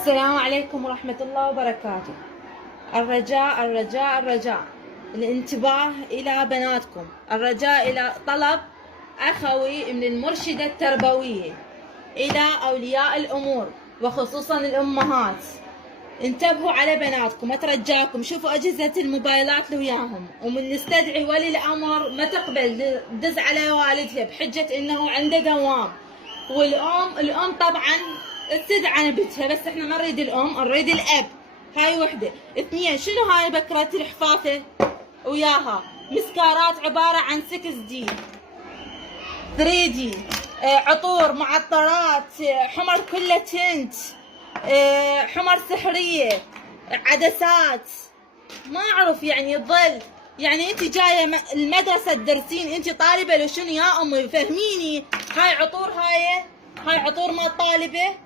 السلام عليكم ورحمة الله وبركاته. الرجاء الرجاء الرجاء الانتباه إلى بناتكم، الرجاء إلى طلب أخوي من المرشدة التربوية إلى أولياء الأمور وخصوصا الأمهات. انتبهوا على بناتكم، أترجاكم شوفوا أجهزة الموبايلات اللي وياهم، ومن نستدعي ولي الأمر ما تقبل دز على والدها بحجة إنه عنده دوام. والأم طبعا استدعى بنتها، بس احنا ما نريد الأم، نريد الأب. هاي وحدة. اثنين، شنو هاي بكرة الحفاظة وياها؟ مسكارات عبارة عن 6D 3D، عطور، معطرات، حمر كله تنت، حمر سحرية، عدسات، ما اعرف يعني الظل. يعني انت جايه المدرسه تدرسين، انت طالبه لشنو يا امي؟ فهميني. هاي عطور، هاي عطور ما طالبه.